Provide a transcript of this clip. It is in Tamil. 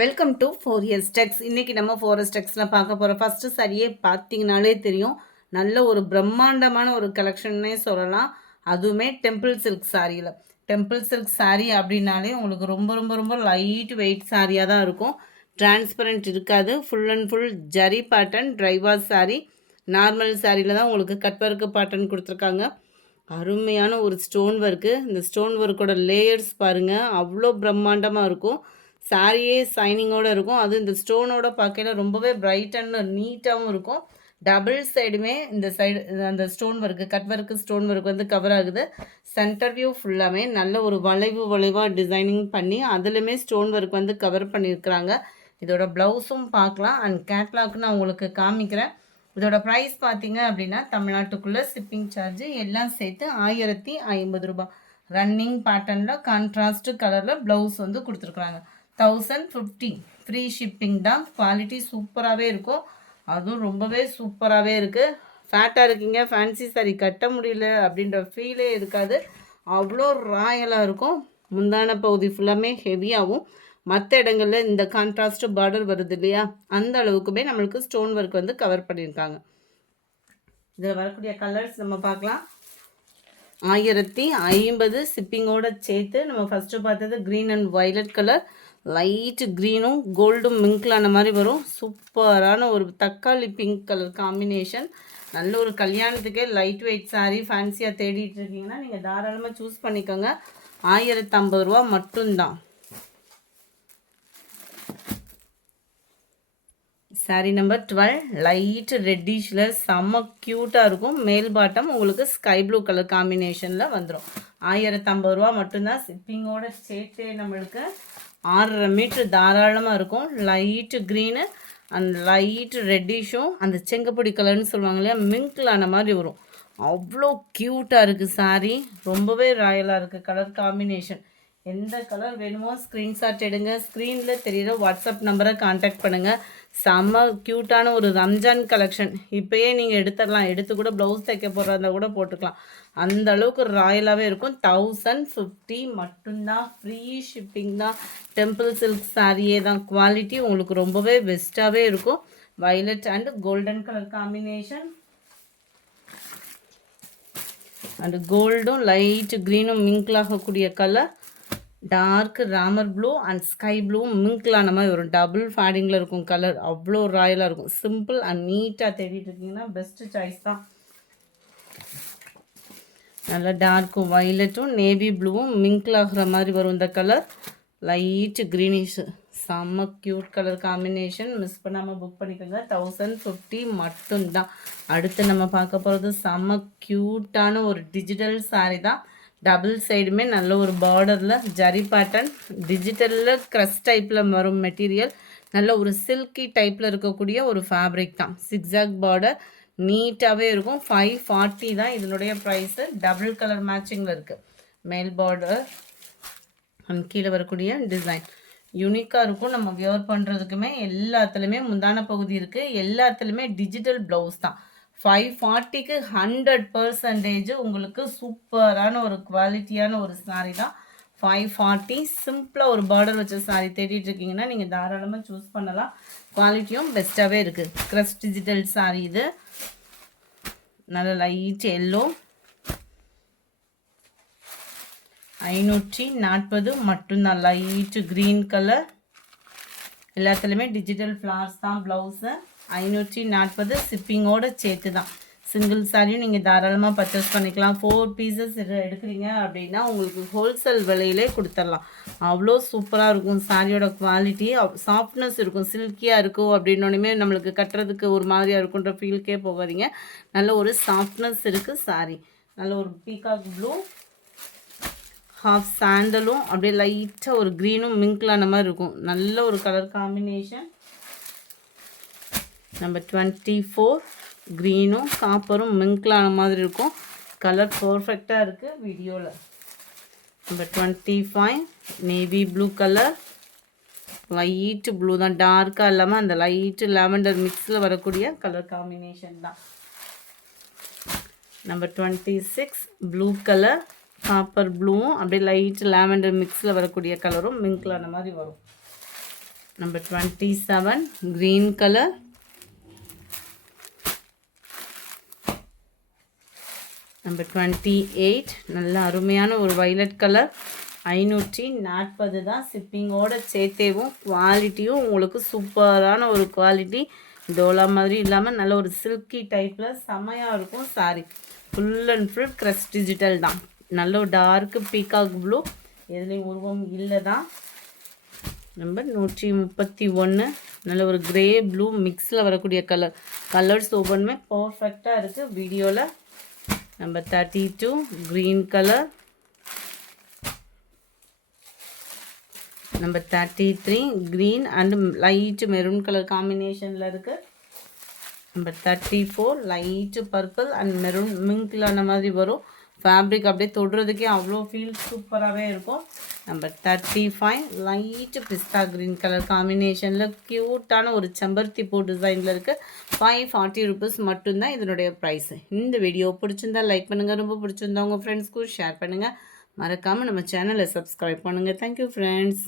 Welcome to 4S Techs. இன்னைக்கு நம்ம 4S Techsல பார்க்க போகிற ஃபஸ்ட்டு சாரியே பார்த்தீங்கனாலே தெரியும். நல்ல ஒரு பிரம்மாண்டமான ஒரு கலெக்ஷன்னே சொல்லலாம். அதுவுமே டெம்பிள் சில்க் சாரியில். டெம்பிள் சில்க் சாரி அப்படின்னாலே உங்களுக்கு ரொம்ப ரொம்ப ரொம்ப லைட் வெயிட் சாரியாக தான் இருக்கும். டிரான்ஸ்பரண்ட் இருக்காது. Full and full zari pattern ட்ரைவாஸ் சாரி. நார்மல் சாரியில் தான் உங்களுக்கு கட் ஒர்க்கு பேட்டர்ன் கொடுத்துருக்காங்க. அருமையான ஒரு ஸ்டோன் ஒர்க்கு. இந்த ஸ்டோன் ஒர்க்கோட லேயர்ஸ் பாருங்கள், அவ்வளோ பிரம்மாண்டமாக இருக்கும். சாரியே ஷைனிங்கோடு இருக்கும். அது இந்த ஸ்டோனோட பார்க்கையில ரொம்பவே பிரைட் அண்ட் நீட்டாகவும் இருக்கும். டபுள் சைடுமே இந்த சைடு அந்த stone work cut work stone work வந்து கவர் ஆகுது. சென்டர் வியூ ஃபுல்லாமே நல்ல ஒரு வளைவாக டிசைனிங் பண்ணி அதுலேயுமே ஸ்டோன் ஒர்க் வந்து கவர் பண்ணியிருக்கிறாங்க. இதோட ப்ளவுஸும் பார்க்கலாம் அண்ட் கேட்லாக் நான் உங்களுக்கு காமிக்கிறேன். இதோட ப்ரைஸ் பார்த்தீங்க அப்படின்னா தமிழ்நாட்டுக்குள்ளே ஷிப்பிங் சார்ஜ் எல்லாம் சேர்த்து 1050 ரூபாய். ரன்னிங் பேட்டர்னில் கான்ட்ராஸ்ட் கலரில் ப்ளவுஸ் வந்து கொடுத்துருக்குறாங்க. 1050 ஃப்ரீ ஷிப்பிங் தான். குவாலிட்டி சூப்பராகவே இருக்கும். அதுவும் ரொம்பவே சூப்பராகவே இருக்குது. ஃபேட்டாக இருக்கீங்க, ஃபேன்சி சாரி கட்ட முடியல அப்படின்ற ஃபீலே இருக்காது. அவ்வளோ ராயலாக இருக்கும். முந்தான பகுதி ஃபுல்லாமே ஹெவியாகவும், மற்ற இடங்களில் இந்த கான்ட்ராஸ்ட் பார்டர் வருது இல்லையா, அந்த அளவுக்குமே நம்மளுக்கு ஸ்டோன் ஒர்க் வந்து கவர் பண்ணியிருக்காங்க. இதில் வரக்கூடிய கலர்ஸ் நம்ம பார்க்கலாம். 1050 ஷிப்பிங்கோடு சேர்த்து. நம்ம ஃபஸ்ட்டு பார்த்தது green and violet colour. Light க்ரீனும் கோல்டும் மிங்க்லான மாதிரி வரும். சூப்பரான ஒரு தக்காளி பிங்க் கலர் காம்பினேஷன். நல்ல ஒரு கல்யாணத்துக்கே லைட் வெயிட் சாரீ ஃபேன்சியாக தேடிட்டு இருக்கீங்கன்னா நீங்கள் தாராளமாக சூஸ் பண்ணிக்கோங்க. 1050 ரூபா மட்டும்தான். சாரீ நம்பர் 12 லைட் ரெட்டிஷில் செம்ம க்யூட்டாக இருக்கும். மேல் பாட்டம் உங்களுக்கு ஸ்கை ப்ளூ கலர் காம்பினேஷனில் வந்துடும். 1050 ரூபா மட்டும்தான். ஷிப்பிங்கோட சேர்த்தே நம்மளுக்கு 6.5 மீட்ரு தாராளமாக இருக்கும். லைட்டு க்ரீனு அண்ட் லைட்டு ரெட்டிஷும் அந்த செங்கப்பொடி கலர்னு சொல்லுவாங்க இல்லையா, மிங்க்லான மாதிரி வரும். அவ்வளோ க்யூட்டாக இருக்குது சாரீ. ரொம்பவே ராயலாக இருக்குது கலர் காம்பினேஷன். எந்த கலர் வேணுமோ ஸ்க்ரீன்ஷாட் எடுங்க. ஸ்க்ரீனில் தெரிகிற வாட்ஸ்அப் நம்பரை காண்டாக்ட் பண்ணுங்கள். செம்ம க்யூட்டான ஒரு ரம்ஜான் கலெக்ஷன். இப்போயே நீங்கள் எடுத்துடலாம். எடுத்து கூட ப்ளவுஸ் தைக்க போகிறதா கூட போட்டுக்கலாம். அந்த அளவுக்கு ராயலாகவே இருக்கும். 1050 மட்டும்தான். ஃப்ரீ ஷிப்பிங் தான். டெம்பிள் சில்க் சாரியே தான். குவாலிட்டி உங்களுக்கு ரொம்பவே பெஸ்ட்டாகவே இருக்கும். Violet and golden colour combination and கோல்டும் லைட் க்ரீனும் மிங்க்லாகக்கூடிய colour. Dark Ramar blue and sky blue மிங்க்லான மாதிரி வரும். டபுள் ஃபேடிங்கில் இருக்கும் கலர். அவ்வளோ ராயலாக இருக்கும். சிம்பிள் அண்ட் நீட்டாக தேடிட்டு இருக்கீங்கன்னா பெஸ்ட்டு சாய்ஸ் தான். நல்லா டார்க்கும் வயலட்டும் நேவி ப்ளூவும் மிங்க்லாகிற மாதிரி வரும் இந்த கலர். லைட்டு க்ரீனிஷு செம்ம க்யூட் கலர் காம்பினேஷன். மிஸ் பண்ணாமல் புக் பண்ணிக்கோங்க. 1050 மட்டும்தான். அடுத்து நம்ம பார்க்க போகிறது செம்ம க்யூட்டான ஒரு டிஜிட்டல் சாரீ தான். டபுள் சைடுமே நல்ல ஒரு பார்டரில் ஜரி பேட்டர்ன். டிஜிட்டலில் க்ரஷ் டைப்பில் வரும் மெட்டீரியல். நல்ல ஒரு சில்கி டைப்பில் இருக்கக்கூடிய ஒரு ஃபேப்ரிக் தான். சிக்ஸாக் பார்டர் நீட்டாகவே இருக்கும். 540 தான் இதனுடைய ப்ரைஸு. டபுள் கலர் மேட்சிங்கில் இருக்குது. மேல் பார்டர் அண்ட் கீழே வரக்கூடிய டிசைன் யூனிக்காக இருக்கும். நம்ம வியர் பண்ணுறதுக்குமே எல்லாத்துலேயுமே முந்தான பகுதி இருக்குது. எல்லாத்துலேயுமே டிஜிட்டல் ப்ளவுஸ் தான். 540க்கு 100% உங்களுக்கு சூப்பரான ஒரு குவாலிட்டியான ஒரு சாரீ தான். 540 சிம்பிளாக ஒரு பார்டர் வச்ச சாரீ தேடிட்டு இருக்கீங்கன்னா நீங்கள் தாராளமாக சூஸ் பண்ணலாம். குவாலிட்டியும் பெஸ்ட்டாகவே இருக்குது. க்ரஷ் டிஜிட்டல் சாரீ இது. நல்ல லைட் எல்லோ. 540 மட்டும்தான். Light green colour. எல்லாத்துலேயுமே டிஜிட்டல் ஃப்ளார்ஸ் தான் ப்ளவுஸு. 540 ஷிப்பிங்கோடு சேர்த்து தான். சிங்கிள் சாரியும் நீங்கள் தாராளமாக பர்ச்சேஸ் பண்ணிக்கலாம். 4 பீசஸ் எடுக்கிறீங்க அப்படின்னா உங்களுக்கு ஹோல்சேல் விலையிலே கொடுத்துடலாம். அவ்வளோ சூப்பராக இருக்கும். சாரியோட குவாலிட்டி சாஃப்ட்னஸ் இருக்கும். சில்கியாக இருக்கும் அப்படின்னோடனே நம்மளுக்கு கட்டுறதுக்கு ஒரு மாதிரியாக இருக்குன்ற ஃபீல்கே போகாதீங்க. நல்ல ஒரு சாஃப்ட்னஸ் இருக்குது சாரி. நல்ல ஒரு பீகாக் ப்ளூ, ஹாஃப் சாண்டலும் அப்படியே லைட்டாக ஒரு க்ரீனும் மிங்க்லான மாதிரி இருக்கும். நல்ல ஒரு கலர் காம்பினேஷன். நம்பர் 24 க்ரீனும் காப்பரும் மிங்க்லான மாதிரி இருக்கும். கலர் பர்ஃபெக்டாக இருக்குது வீடியோவில். Number 25 navy blue colour. Light blue தான், டார்க்காக இல்லாமல் அந்த லைட்டு லாவெண்டர் மிக்ஸில் வரக்கூடிய கலர் காம்பினேஷன் தான். Number 26 blue colour. காப்பர் ப்ளூவும் அப்படியே லைட் லாவெண்டர் மிக்ஸில் வரக்கூடிய கலரும் மிங்க்லான மாதிரி வரும். Number 27 green color. நம்பர் 28 நல்ல அருமையான ஒரு வயலட் கலர். 540 தான் ஷிப்பிங்கோட சேர்த்தேவும். குவாலிட்டியும் உங்களுக்கு சூப்பரான ஒரு குவாலிட்டி. டோலா மாதிரி இல்லாமல் நல்ல ஒரு சில்கி டைப்பில் செமையாக இருக்கும் sorry. Full and full crush digital தான். நல்ல ஒரு டார்க்கு பீகாக் ப்ளூ, எதுலேயும் உருவம் இல்லை தான். நம்பர் 131 நல்ல ஒரு கிரே ப்ளூ மிக்ஸில் வரக்கூடிய கலர்ஸ் ஒவ்வொன்றுமே பர்ஃபெக்டாக இருக்குது வீடியோவில். Number 32 green colour. Number 33 green and light maroon colour காம்பினேஷனில் இருக்குது. Number 34 light purple and maroon மிங்கிளான மாதிரி வரும். ஃபேப்ரிக் அப்படியே தொடுறதுக்கே அவ்வளோ ஃபீல் சூப்பராகவே இருக்கும். Number 35 light pista green colour காம்பினேஷனில் க்யூட்டான ஒரு செம்பருத்தி பூ டிசைனில் இருக்குது. 540 rupees மட்டும்தான் இதனுடைய ப்ரைஸு. இந்த வீடியோ பிடிச்சிருந்தா லைக் பண்ணுங்கள், ரொம்ப பிடிச்சிருந்தா உங்கள் ஃப்ரெண்ட்ஸ்க்கும் ஷேர் பண்ணுங்கள். மறக்காமல் நம்ம சேனலை சப்ஸ்கிரைப் பண்ணுங்கள். Thank you friends.